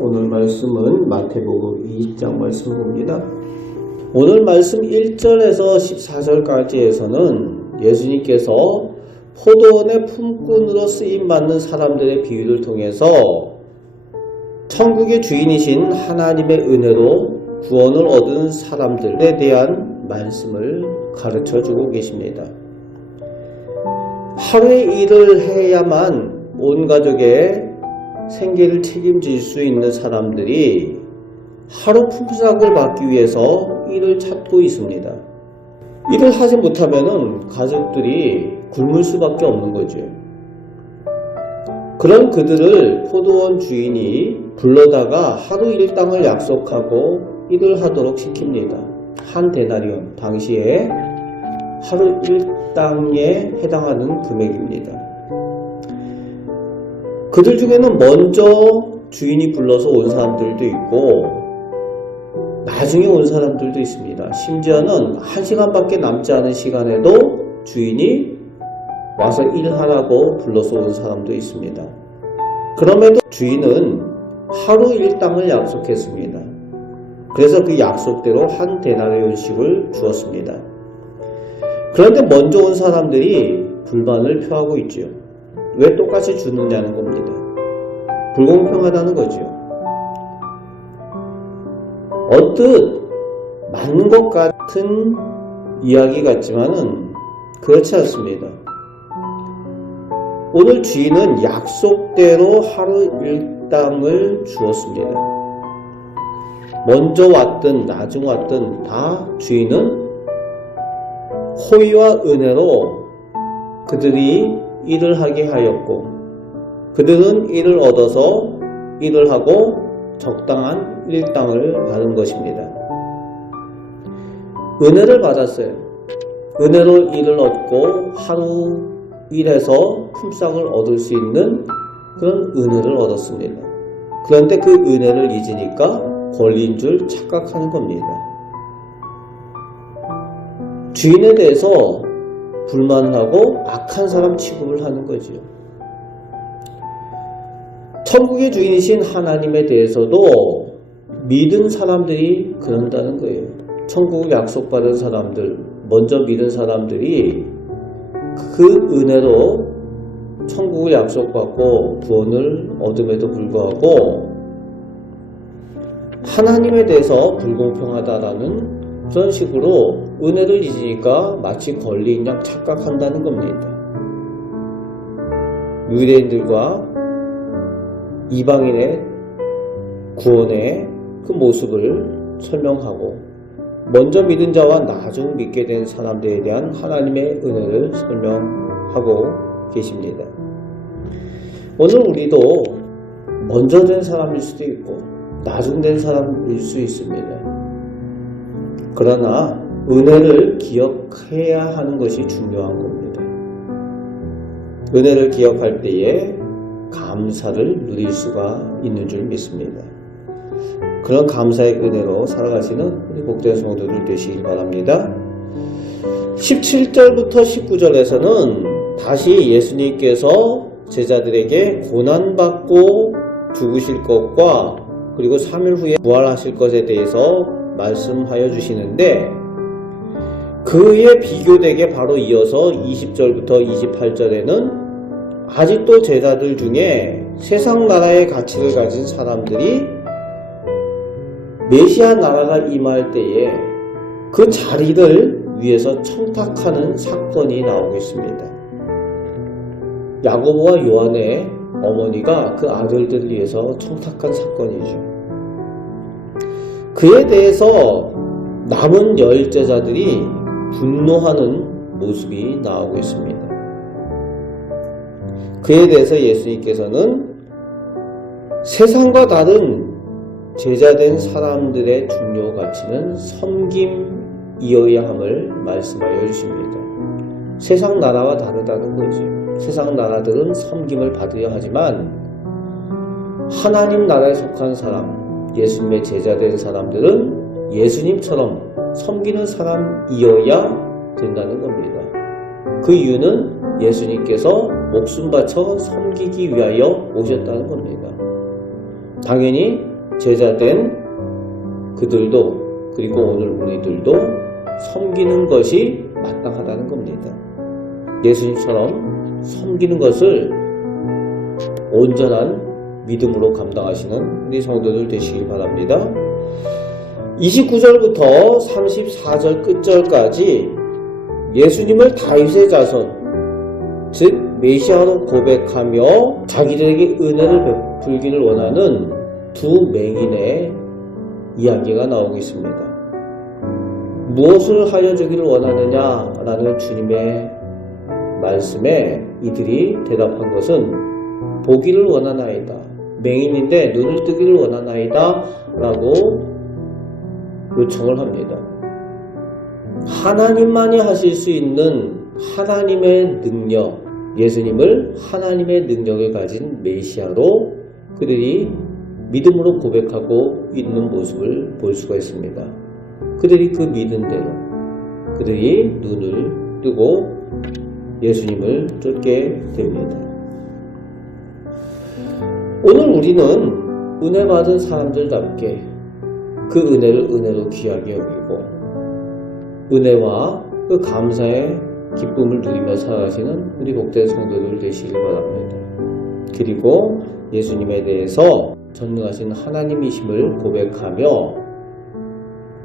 오늘 말씀은 마태복음 20장 말씀입니다. 오늘 말씀 1절에서 14절까지에서는 예수님께서 포도원의 품꾼으로 쓰임받는 사람들의 비유를 통해서 천국의 주인이신 하나님의 은혜로 구원을 얻은 사람들에 대한 말씀을 가르쳐주고 계십니다. 하루의 일을 해야만 온 가족의 생계를 책임질 수 있는 사람들이 하루 품삯을 받기 위해서 일을 찾고 있습니다. 일을 하지 못하면 가족들이 굶을 수밖에 없는 거죠. 그런 그들을 포도원 주인이 불러다가 하루 일당을 약속하고 일을 하도록 시킵니다. 한 데나리온, 당시에 하루 일당에 해당하는 금액입니다. 그들 중에는 먼저 주인이 불러서 온 사람들도 있고 나중에 온 사람들도 있습니다. 심지어는 1시간밖에 남지 않은 시간에도 주인이 와서 일하라고 불러서 온 사람도 있습니다. 그럼에도 주인은 하루 일당을 약속했습니다. 그래서 그 약속대로 한 데나리온씩을 주었습니다. 그런데 먼저 온 사람들이 불만을 표하고 있죠. 왜 똑같이 주느냐는 겁니다. 불공평하다는 거죠. 언뜻 맞는 것 같은 이야기 같지만은 그렇지 않습니다. 오늘 주인은 약속대로 하루 일당을 주었습니다. 먼저 왔든 나중 왔든 다 주인은 호의와 은혜로 그들이 일을 하게 하였고 그들은 일을 얻어서 일을 하고 적당한 일당을 받은 것입니다. 은혜를 받았어요. 은혜로 일을 얻고 하루 일해서 품삯을 얻을 수 있는 그런 은혜를 얻었습니다. 그런데 그 은혜를 잊으니까 권리인 줄 착각하는 겁니다. 주인에 대해서 불만을 하고 악한 사람 취급을 하는 거지요. 천국의 주인이신 하나님에 대해서도 믿은 사람들이 그런다는 거예요. 천국을 약속받은 사람들, 먼저 믿은 사람들이 그 은혜로 천국을 약속받고 구원을 얻음에도 불구하고 하나님에 대해서 불공평하다라는 그런 식으로 은혜를 잊으니까 마치 권리인 양 착각한다는 겁니다. 유대인들과 이방인의 구원의 그 모습을 설명하고 먼저 믿은 자와 나중 믿게 된 사람들에 대한 하나님의 은혜를 설명하고 계십니다. 오늘 우리도 먼저 된 사람일 수도 있고 나중 된 사람일 수 있습니다. 그러나 은혜를 기억해야 하는 것이 중요한 겁니다. 은혜를 기억할 때에 감사를 누릴 수가 있는 줄 믿습니다. 그런 감사의 은혜로 살아가시는 우리 복된 성도들 되시길 바랍니다. 17절부터 19절에서는 다시 예수님께서 제자들에게 고난받고 죽으실 것과 그리고 3일 후에 부활하실 것에 대해서 말씀하여 주시는데 그에 비교되게 바로 이어서 20절부터 28절에는 아직도 제자들 중에 세상 나라의 가치를 가진 사람들이 메시아 나라가 임할 때에 그 자리를 위해서 청탁하는 사건이 나오겠습니다. 야고보와 요한의 어머니가 그 아들들을 위해서 청탁한 사건이죠. 그에 대해서 남은 열제자들이 분노하는 모습이 나오고 있습니다. 그에 대해서 예수님께서는 세상과 다른 제자된 사람들의 중요 가치는 섬김이어야 함을 말씀하여 주십니다. 세상 나라와 다르다는 거지. 세상 나라들은 섬김을 받으려 하지만 하나님 나라에 속한 사람, 예수님의 제자된 사람들은 예수님처럼 섬기는 사람이어야 된다는 겁니다. 그 이유는 예수님께서 목숨 바쳐 섬기기 위하여 오셨다는 겁니다. 당연히 제자된 그들도 그리고 오늘 우리들도 섬기는 것이 마땅하다는 겁니다. 예수님처럼 섬기는 것을 온전한 믿음으로 감당하시는 우리 성도들 되시길 바랍니다. 29절부터 34절 끝절까지 예수님을 다윗의 자손, 즉 메시아로 고백하며 자기들에게 은혜를 베풀기를 원하는 두 맹인의 이야기가 나오고 있습니다. 무엇을 하여 주기를 원하느냐라는 주님의 말씀에 이들이 대답한 것은 보기를 원하나이다. 맹인인데 눈을 뜨기를 원하나이다 라고 요청을 합니다. 하나님만이 하실 수 있는 하나님의 능력, 예수님을 하나님의 능력을 가진 메시아로 그들이 믿음으로 고백하고 있는 모습을 볼 수가 있습니다. 그들이 그 믿음대로 그들이 눈을 뜨고 예수님을 쫓게 됩니다. 오늘 우리는 은혜 받은 사람들답게 그 은혜를 은혜로 귀하게 여기고 은혜와 그 감사의 기쁨을 누리며 살아가시는 우리 복된 성도들 되시길 바랍니다. 그리고 예수님에 대해서 전능하신 하나님이심을 고백하며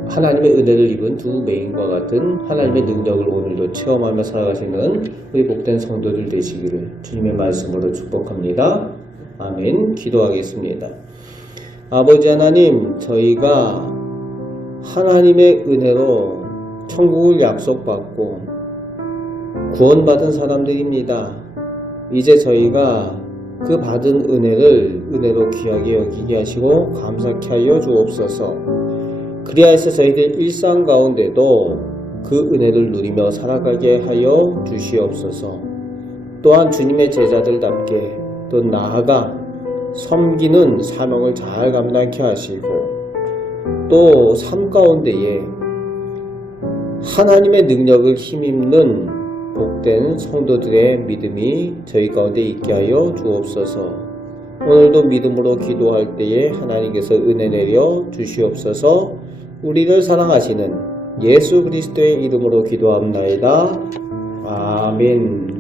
하나님의 은혜를 입은 두 맹인과 같은 하나님의 능력을 오늘도 체험하며 살아가시는 우리 복된 성도들 되시기를 주님의 말씀으로 축복합니다. 아멘. 기도하겠습니다. 아버지 하나님, 저희가 하나님의 은혜로 천국을 약속받고 구원받은 사람들입니다. 이제 저희가 그 받은 은혜를 은혜로 귀하게 여기게 하시고 감사케 하여 주옵소서. 그리하여서 저희들 일상 가운데도 그 은혜를 누리며 살아가게 하여 주시옵소서. 또한 주님의 제자들답게 또 나아가 섬기는 사명을 잘 감당케 하시고 또 삶 가운데에 하나님의 능력을 힘입는 복된 성도들의 믿음이 저희 가운데 있게 하여 주옵소서. 오늘도 믿음으로 기도할 때에 하나님께서 은혜 내려 주시옵소서. 우리를 사랑하시는 예수 그리스도의 이름으로 기도합나이다. 아멘.